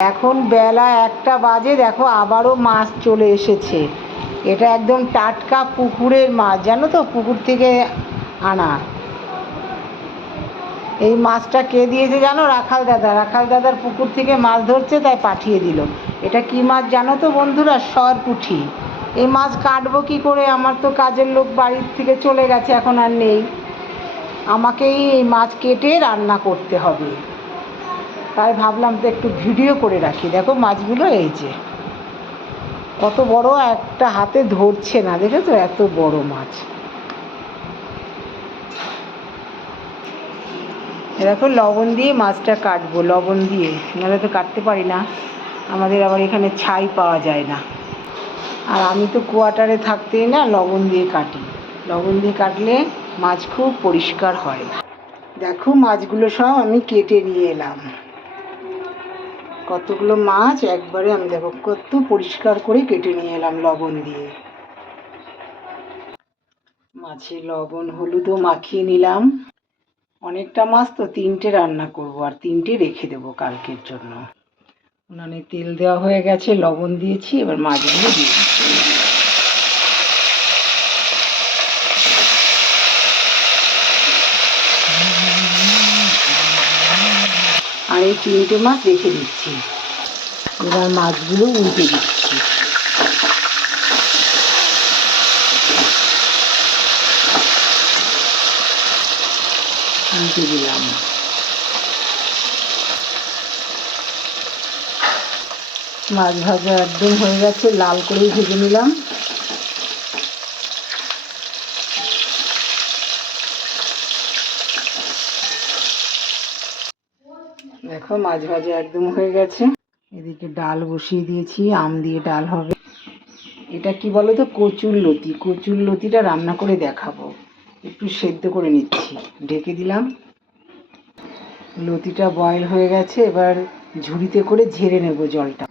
এখন বেলা 1টা বাজে, দেখো আবারও মাছ চলে এসেছে। এটা একদম টাটকা পুকুরের মাছ, জানো তো, পুকুর থেকে আনা। এই মাছটা কে দিয়েছে জানো? রাখাল দাদা। রাখাল দাদার পুকুর থেকে মাছ ধরছে, তাই পাঠিয়ে দিল। এটা কি মাছ জানো তো বন্ধুরা? সরপুঁটি। এই মাছ কাটবো কি করে? আমার তো কাজের লোক বাড়ির থেকে চলে গেছে, এখন আর নেই। আমাকেই এই মাছ কেটে রান্না করতে হবে। তাই ভাবলাম তো একটু ভিডিও করে রাখি। দেখো মাছগুলো, এই যে কত বড়, একটা হাতে ধরছে না, দেখেছো? এত বড় মাছ। দেখো লবণ দিয়ে মাছটা কাটবো, লবণ দিয়ে, নাহলে তো কাটতে পারি না। আমাদের আবার এখানে ছাই পাওয়া যায় না। আর আমি তো কোয়ার্টারে থাকতেই না লবণ দিয়ে কাটি। লবণ দিয়ে কাটলে মাছ খুব পরিষ্কার হয়। দেখো মাছগুলো সব আমি কেটে নিয়ে এলাম। কতগুলো মাছ একবারে আমি দেখো কত পরিষ্কার করে কেটে নিয়ে এলাম লবণ দিয়ে। মাছে লবণ হলুদও মাখিয়ে নিলাম। অনেকটা মাছ তো, 3টে রান্না করব, আর 3টে রেখে দেবো কালকের জন্য। উনানে তেল দেওয়া হয়ে গেছে, লবণ দিয়েছি, এবার মাছগুলো দিয়ে দিচ্ছি। আর এই 3টে মাছ রেখে দিচ্ছি। এবার মাছগুলো উল্টে দিচ্ছি। উল্টে দিলাম। মাছ ভাজা একদম হয়ে গেছে, লাল করেই ভেজে নিলাম। দেখো মাছ ভাজা একদম হয়ে গেছে। এদিকে ডাল বসিয়ে দিয়েছি, আম দিয়ে ডাল হবে। এটা কি বলো তো? কচুর লতি। কচুর লতিটা রান্না করে দেখাবো। একটু সেদ্ধ করে নিচ্ছি, ঢেকে দিলাম। লতিটা বয়েল হয়ে গেছে, এবার ঝুড়িতে করে ঝেড়ে নেব জলটা।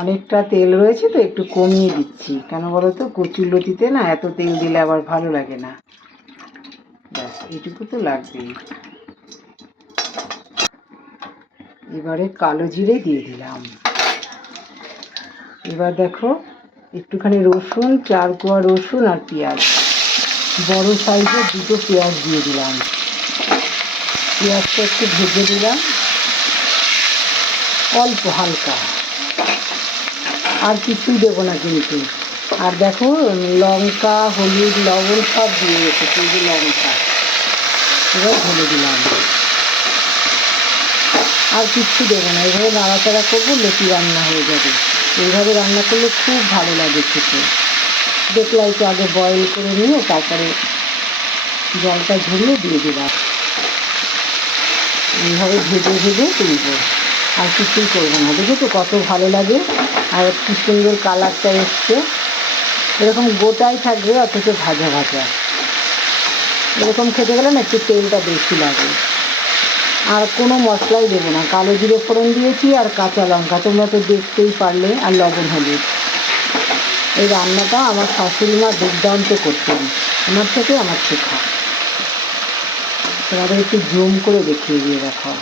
অনেকটা তেল রয়েছে তো একটু কমিয়ে দিচ্ছি, কেন বলো তো? কচুর লতিতে না এত তেল দিলে আবার ভালো লাগে না। ব্যাস এইটুকু তো লাগবেই। এবারে কালো জিরে দিয়ে দিলাম। এবার দেখো একটুখানি রসুন, 4 কোয়া রসুন আর পেঁয়াজ, বড় সাইজের 2টো পেঁয়াজ দিয়ে দিলাম। পেঁয়াজটা একটু ভেজে দিলাম অল্প হালকা, আর কিছুই দেবো না কিন্তু। আর দেখো লঙ্কা, হলুদ, লবণ সব দিয়ে রেখেছি, এই যে লঙ্কা। এবার ঢেলে দিলাম, আর কিচ্ছু দেবো না। এইভাবে নাড়াচাড়া করবো, লতি রান্না হয়ে যাবে। এইভাবে রান্না করলে খুব ভালো লাগে খেতে। দেখলাই তো, আগে বয়েল করে নিয়ে তারপরে জলটা ঝরিয়ে দিয়ে দিলাম। এইভাবে ভেজে ভেজে তুলব, আর কিছুই করবো না। দেখো তো কত ভালো লাগে, আর কি সুন্দর কালারটা এসছে। এরকম গোটাই থাকবে, অথচ ভাজা ভাজা। এরকম খেতে গেলে না একটু তেলটা বেশি লাগে। আর কোনো মশলাই দেবো না, কালো জিরে ফোড়ন দিয়েছি আর কাঁচা লঙ্কা, তোমরা তো দেখতেই পারলে, আর লবণ হলুদ। এই রান্নাটা আমার শাশুড়ি মা দুর্দান্ত করতেন, আমার থেকে আমার শেখা। তোমাদের একটু জুম করে দেখিয়ে দিয়ে দেখো,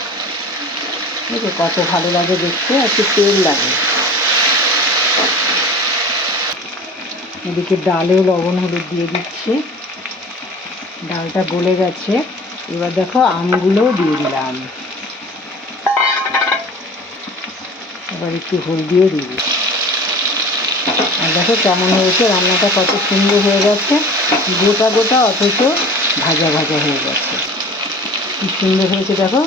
বুঝলো কত ভালো লাগে দেখতে, একটু তেল লাগে। এদিকে ডালেও লবণ হলুদ দিয়ে দিচ্ছি, ডালটা গলে গেছে। এবার দেখো আমগুলোও দিয়ে দিলাম, এবার একটু হলদিও দিয়ে দিই। আর দেখো কেমন হয়েছে রান্নাটা, কত সুন্দর হয়ে গেছে, গোটা গোটা অথচ ভাজা ভাজা হয়ে গেছে। কি সুন্দর হয়েছে দেখো,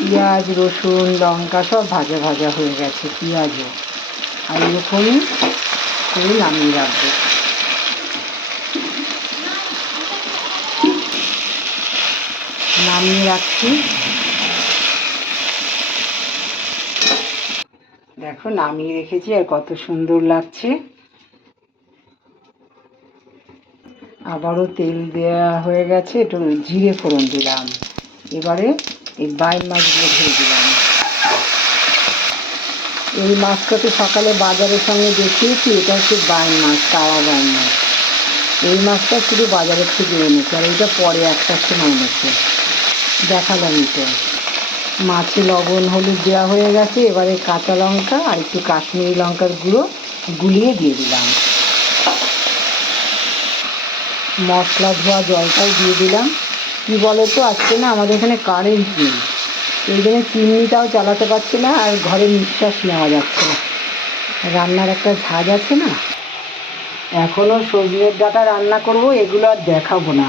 পেঁয়াজ, রসুন, লঙ্কা সব ভাজা ভাজা হয়ে গেছে, পেঁয়াজও। আর এরকমই করে নামিয়ে রাখবো। নামিয়ে রাখছি। দেখো নামিয়ে রেখেছি, আর কত সুন্দর লাগছে। আবারও তেল দেওয়া হয়ে গেছে, একটু জিরে ফোড়ন দিলাম। এবারে এই বাইন মাছগুলো ঢেলে দিলাম। এই মাছটা তো সকালে বাজারের সঙ্গে দেখিয়েছি, এটা হচ্ছে বাইন মাছ, তাওয়া বাইন মাছ। এই মাছটা শুধু বাজারের থেকে এনেছে, আর এটা পরে একটার সময় এনেছে, দেখালাম তো। মাছে লবণ হলুদ দেওয়া হয়ে গেছে। এবারে কাঁচা লঙ্কা আর একটু কাশ্মীরি লঙ্কার গুঁড়ো গুলিয়ে দিয়ে দিলাম। মশলা ধোয়া জলটাও দিয়ে দিলাম। কী বলো তো, আজকে না আমাদের এখানে কারেন্ট নেই, এই জন্য চিমনিটাও চালাতে পারছি না, আর ঘরে নিঃশ্বাস নেওয়া যাচ্ছে না। রান্নার একটা ঝাঁজ আছে না। এখনও সজনের ডাঁটা রান্না করব, এগুলো আর দেখাবো না।